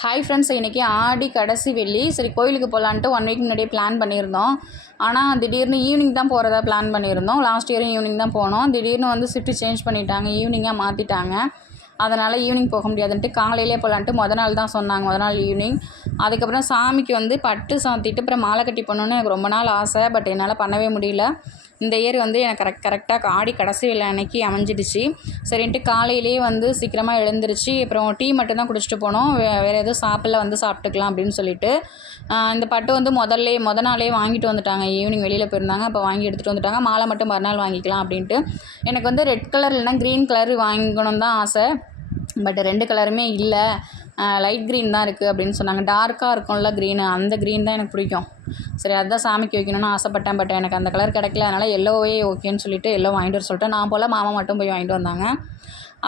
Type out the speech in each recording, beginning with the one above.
Hi friends இன்றைக்கி ஆடி கடைசி வெள்ளி. சரி கோயிலுக்கு போகலான்ட்டு ஒன் வீக் முன்னாடியே பிளான் பண்ணியிருந்தோம். ஆனால் திடீர்னு ஈவினிங் தான் போகிறதா பிளான் பண்ணியிருந்தோம். லாஸ்ட் இயரும் ஈவினிங் தான் போனோம். திடீர்னு வந்து ஷிஃப்ட் சேஞ்ச் பண்ணிட்டாங்க. ஈவினிங்காக மாற்றிட்டாங்க அதனால் ஈவினிங் போக முடியாதுன்ட்டு காலையிலே போகலான்ட்டு முத நாள் தான் சொன்னாங்க. முத நாள் ஈவினிங் அதுக்கப்புறம் சாமிக்கு வந்து பட்டு சாத்திட்டு அப்புறம் மாலை கட்டி பண்ணணுன்னு எனக்கு ரொம்ப நாள் ஆசை. பட் என்னால் பண்ணவே முடியல. இந்த இயர் வந்து எனக்கு கரெக்ட் கரெக்டாக ஆடி கடைசி வேலை அன்னைக்கு அமைஞ்சிடுச்சு. சரின்ட்டு காலையிலேயே வந்து சீக்கிரமாக எழுந்திருச்சு அப்புறம் டீ மட்டும் தான் குடிச்சிட்டு போனோம். வேறு எதுவும் சாப்பிடல வந்து சாப்பிட்டுக்கலாம் அப்படின்னு சொல்லிட்டு. இந்த பட்டு வந்து முதல்ல முத நாளே வாங்கிட்டு வந்துட்டாங்க. ஈவினிங் வெளியில் போயிருந்தாங்க அப்போ வாங்கி எடுத்துகிட்டு வந்துட்டாங்க. மாலை மட்டும் மறுநாள் வாங்கிக்கலாம் அப்படின்ட்டு. எனக்கு வந்து ரெட் கலர் இல்லைனா க்ரீன் கலர் வாங்கணும் தான் ஆசை. பட் ரெண்டு கலருமே இல்லை. லைட் க்ரீன் தான் இருக்குது அப்படின்னு சொன்னாங்க. டார்க்காக இருக்கும்ல க்ரீனு அந்த க்ரீன் தான் எனக்கு பிடிக்கும். சரி அதுதான் சாமிக்கு வைக்கணும்னு ஆசைப்பட்டேன் பட் எனக்கு அந்த கலர் கிடைக்கல. அதனால் எல்லோவே ஓகேன்னு சொல்லிட்டு எல்லோ வாங்கிட்டு வர சொல்லிட்டு நான் போல் மாமா மட்டும் போய் வாங்கிட்டு வந்தாங்க.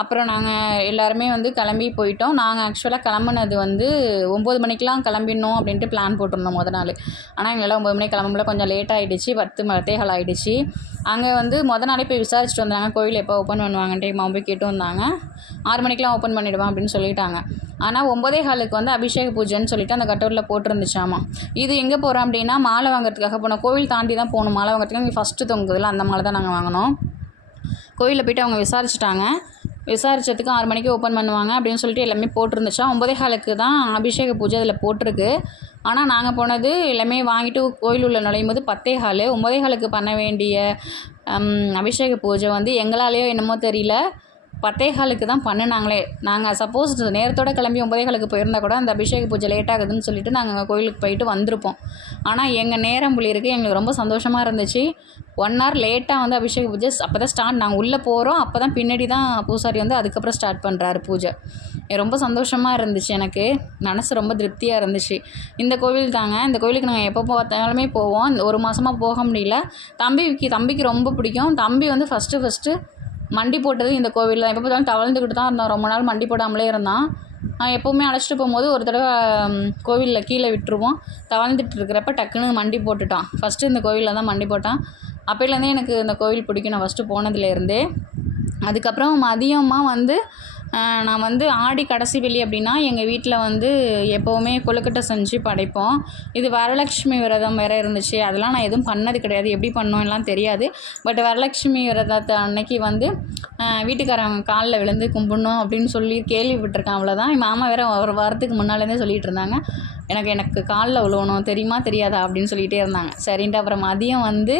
அப்புறம் நாங்கள் எல்லாருமே வந்து கிளம்பி போயிட்டோம். நாங்கள் ஆக்சுவலாக கிளம்புனது வந்து ஒம்பது மணிக்கெலாம் கிளம்பிடணும் அப்படின்ட்டு பிளான் போட்டிருந்தோம் முத நாள். ஆனால் எங்களால் ஒம்பது மணிக்கு கிளம்பும்போது கொஞ்சம் லேட் ஆகிடுச்சு பத்து மத்தேகால் ஆகிடுச்சு அங்கே வந்து முத நாளே போய் விசாரிச்சுட்டு வந்தாங்க. கோயில் எப்போ ஓப்பன் பண்ணுவாங்கன்ட்டு. மாமா போய் கேட்டு வந்தாங்க. ஆறு மணிக்கெலாம் ஓப்பன் பண்ணிவிடுவான் அப்படின்னு சொல்லிட்டாங்க. ஆனால் ஒம்பதே காலுக்கு வந்து அபிஷேக பூஜைன்னு சொல்லிட்டு அந்த கட்டூரில் போட்டிருந்துச்சாமா. இது எங்கே போகிறோம் அப்படின்னா மாலை வாங்குறதுக்காக போனோம். கோவில் தாண்டி தான் போகணும். மாலை வாங்குறதுக்காக இங்கே ஃபஸ்ட்டு தொங்குதில்ல அந்த மாலை தான் நாங்கள் வாங்கினோம். கோயிலில் போயிட்டு அவங்க விசாரிச்சிட்டாங்க. விசாரித்ததுக்கு ஆறு மணிக்கு ஓப்பன் பண்ணுவாங்க அப்படின்னு சொல்லிட்டு எல்லாமே போட்டிருந்துச்சா. ஒம்பதே காலுக்கு தான் அபிஷேக பூஜை அதில் போட்டிருக்கு. ஆனால் நாங்கள் போனது எல்லாமே வாங்கிட்டு கோயில் உள்ள நுழையும் போது பத்தே கால். ஒம்பதே காலுக்கு பண்ண வேண்டிய அபிஷேக பூஜை வந்து எங்களாலேயோ என்னமோ தெரியல. பத்தேகாலுக்கு தான் பண்ணினாங்களே. நாங்கள் சப்போஸ் நேரத்தோடு கிளம்பி ஒம்பதே காலுக்கு போயிருந்தா கூட அந்த அபிஷேக பூஜை லேட் ஆகுதுன்னு சொல்லிட்டு நாங்கள் கோயிலுக்கு போயிட்டு வந்திருப்போம். ஆனால் எங்கள் நேரம் புள்ளி இருக்குது எங்களுக்கு ரொம்ப சந்தோஷமாக இருந்துச்சு. ஒன் ஹவர் லேட்டாக வந்து அபிஷேக பூஜை அப்போ தான் ஸ்டார்ட் நாங்கள் உள்ளே போகிறோம் அப்போ தான் பின்னாடி தான் பூசாரி வந்து அதுக்கப்புறம் ஸ்டார்ட் பண்ணுறாரு பூஜை. ரொம்ப சந்தோஷமாக இருந்துச்சு எனக்கு. மனசு ரொம்ப திருப்தியாக இருந்துச்சு. இந்த கோவில் தாங்க இந்த கோவிலுக்கு நாங்கள் எப்போ பார்த்தாலுமே போவோம். ஒரு மாதமாக போக முடியல. தம்பிக்கு தம்பிக்கு ரொம்ப பிடிக்கும். தம்பி வந்து ஃபஸ்ட்டு ஃபஸ்ட்டு மண்டி போட்டது இந்த கோவில் தான் எப்போ பார்த்தாலும் தவழ்ந்துக்கிட்டு தான் இருந்தான் ரொம்ப நாள் மண்டி போடாமலே இருந்தான். எப்போவுமே அழைச்சிட்டு போகும்போது ஒரு தடவை கோவிலில் கீழே விட்டுருவோம். தவழ்ந்துட்டு இருக்கிறப்ப டக்குன்னு மண்டி போட்டுட்டான். ஃபஸ்ட்டு இந்த கோவிலில் தான் மண்டி போட்டான். அப்போலேருந்தே எனக்கு இந்த கோவில் பிடிக்கும். நான் ஃபஸ்ட்டு போனதுலேருந்தே அதுக்கப்புறம் மதியமாக வந்து நான் வந்து ஆடி கடைசி வெள்ளி அப்படின்னா எங்கள் வீட்டில் வந்து எப்போவுமே கொழுக்கட்டை செஞ்சு படைப்போம். இது வரலட்சுமி விரதம் வேறு இருந்துச்சு. அதெல்லாம் நான் எதுவும் பண்ணது கிடையாது. எப்படி பண்ணோம்லாம் தெரியாது. பட் வரலட்சுமி விரதத்தை அன்னைக்கு வந்து வீட்டுக்காரங்க காலில் விழுந்து கும்பிடணும் அப்படின்னு சொல்லி கேள்விப்பட்டிருக்கேன். அவ்வளோதான் என் மாமா வேறு ஒரு வாரத்துக்கு முன்னாலேருந்தே சொல்லிகிட்டு இருந்தாங்க. எனக்கு எனக்கு காலில் விழுவணும் தெரியுமா தெரியாதா அப்படின்னு சொல்லிகிட்டே இருந்தாங்க. சரின்ட்டு அப்புறம் மதியம் வந்து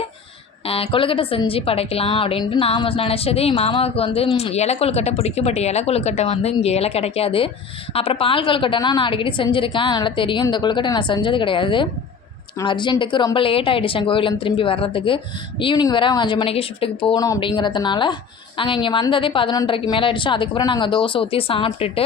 கொழுக்கட்டை செஞ்சு படைக்கலாம் அப்படின்ட்டு நாம் நினச்சது என் மாமாவுக்கு வந்து இலை கொழுக்கட்டை பிடிக்கும் பட் இலை கொழுக்கட்டை வந்து இங்கே இலை கிடைக்காது. அப்புறம் பால் கொழுக்கட்டைனா நான் அடிக்கடி செஞ்சுருக்கேன். நல்லா தெரியும் இந்த கொழுக்கட்டை நான் செஞ்சது கிடையாது. அர்ஜென்ட்டுக்கு ரொம்ப லேட் ஆகிடுச்சேன் கோயிலேருந்து திரும்பி வர்றதுக்கு. ஈவினிங் வேறு அவங்க அஞ்சு மணிக்கு ஷிஃப்ட்டுக்கு போகணும் அப்படிங்கிறதுனால நாங்கள் இங்கே வந்ததே பதினொன்றரைக்கு மேலே ஆகிடுச்சு அதுக்கப்புறம் நாங்கள் தோசை ஊற்றி சாப்பிட்டுட்டு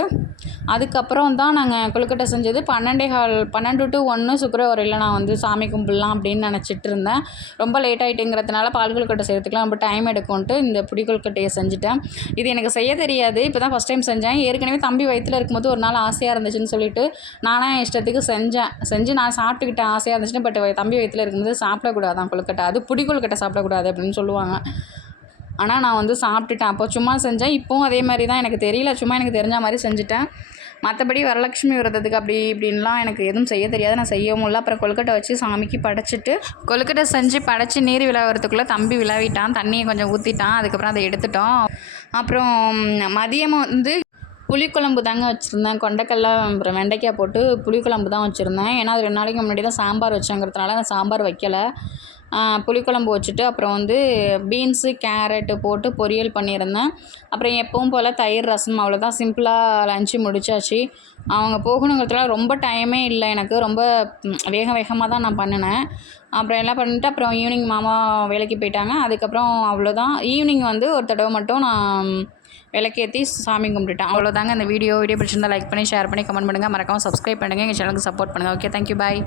அதுக்கப்புறம் தான் நாங்கள் கொழுக்கட்டை செஞ்சது. பன்னெண்டே கால் பன்னெண்டு டு ஒன்று சுக்கரவரையில் நான் வந்து சாமி கும்பிட்லாம் அப்படின்னு நினச்சிட்டு இருந்தேன். ரொம்ப லேட் ஆகிட்டுங்கிறதுனால பால் கொழுக்கட்டை செய்கிறதுக்குலாம் ரொம்ப டைம் எடுக்கும்ன்ட்டு இந்த புடி கொழுக்கட்டையை செஞ்சுட்டேன். இது எனக்கு செய்ய தெரியாது. இப்போ தான் ஃபஸ்ட் டைம் செஞ்சேன். ஏற்கனவே தம்பி வயிற்றில் இருக்கும்போது ஒரு நாள் ஆசையாக இருந்துச்சுன்னு சொல்லிட்டு நானாக இஷ்டத்துக்கு செஞ்சேன். செஞ்சு நான் சாப்பிட்டுக்கிட்டேன். ஆசையாக இருந்துச்சு பட் தம்பி வயிற்றில் இருக்கும்போது சாப்பிடக்கூடாதான் கொழுக்கட்டை. அது புடி கொழுக்கட்டை சாப்பிடக்கூடாது அப்படின்னு சொல்லுவாங்க. ஆனால் நான் வந்து சாப்பிட்டுட்டேன். அப்போ சும்மா செஞ்சேன். இப்போவும் அதே மாதிரி தான் எனக்கு தெரியல. சும்மா எனக்கு தெரிஞ்ச மாதிரி செஞ்சுட்டேன். மற்றபடி வரலட்சுமி விரதத்துக்கு அப்படி இப்படின்லாம் எனக்கு எதுவும் செய்ய தெரியாது. நான் செய்யவும் இல்லை அப்புறம் கொழுக்கட்டை வச்சு சாமிக்கு படைச்சிட்டு கொழுக்கட்டை செஞ்சு படைச்சி நீர் விழாவதுக்குள்ளே தம்பி விழாவிட்டான். தண்ணியை கொஞ்சம் ஊற்றிட்டான் அதுக்கப்புறம் அதை எடுத்துட்டோம். அப்புறம் மதியம் வந்து புளிக்குழம்பு தாங்க வச்சுருந்தேன். கொண்டக்கடல அப்புறம் வெண்டைக்காய் போட்டு புளிக்குழம்பு தான் வச்சுருந்தேன். ஏன்னா அது ரெண்டு நாளைக்கு முன்னாடி தான் சாம்பார் வச்சோங்கிறதுனால நான் சாம்பார் வைக்கலை. புளிக்குழம்பு வச்சுட்டு அப்புறம் வந்து பீன்ஸு கேரட்டு போட்டு பொரியல் பண்ணியிருந்தேன். அப்புறம் எப்பவும் போல் தயிர் ரசம் அவ்வளோதான் சிம்பிளாக லஞ்சு முடிச்சாச்சு. அவங்க போகணுங்கிறதுலாம் ரொம்ப டைமே இல்லை எனக்கு. ரொம்ப வேக வேகமாக தான் நான் பண்ணினேன். அப்புறம் எல்லாம் பண்ணிட்டு அப்புறம் ஈவினிங் மாமா வேலைக்கு போயிட்டாங்க. அதுக்கப்புறம் அவ்வளோதான் ஈவினிங் வந்து ஒரு தடவை மட்டும் நான் விளக்கேற்றி சாமி கும்பிட்டுட்டேன். அவ்வளோதாங்க இந்த வீடியோ வீடியோ பிடிச்சிருந்தா லைக் பண்ணி ஷேர் பண்ணி கமெண்ட் பண்ணுங்கள் மறக்காமல் சப்ஸ்கிரைப் பண்ணுங்கள் எங்கள் சேனலுக்கு சப்போர்ட் பண்ணுங்கள் ஓகே தேங்க்யூ பாய்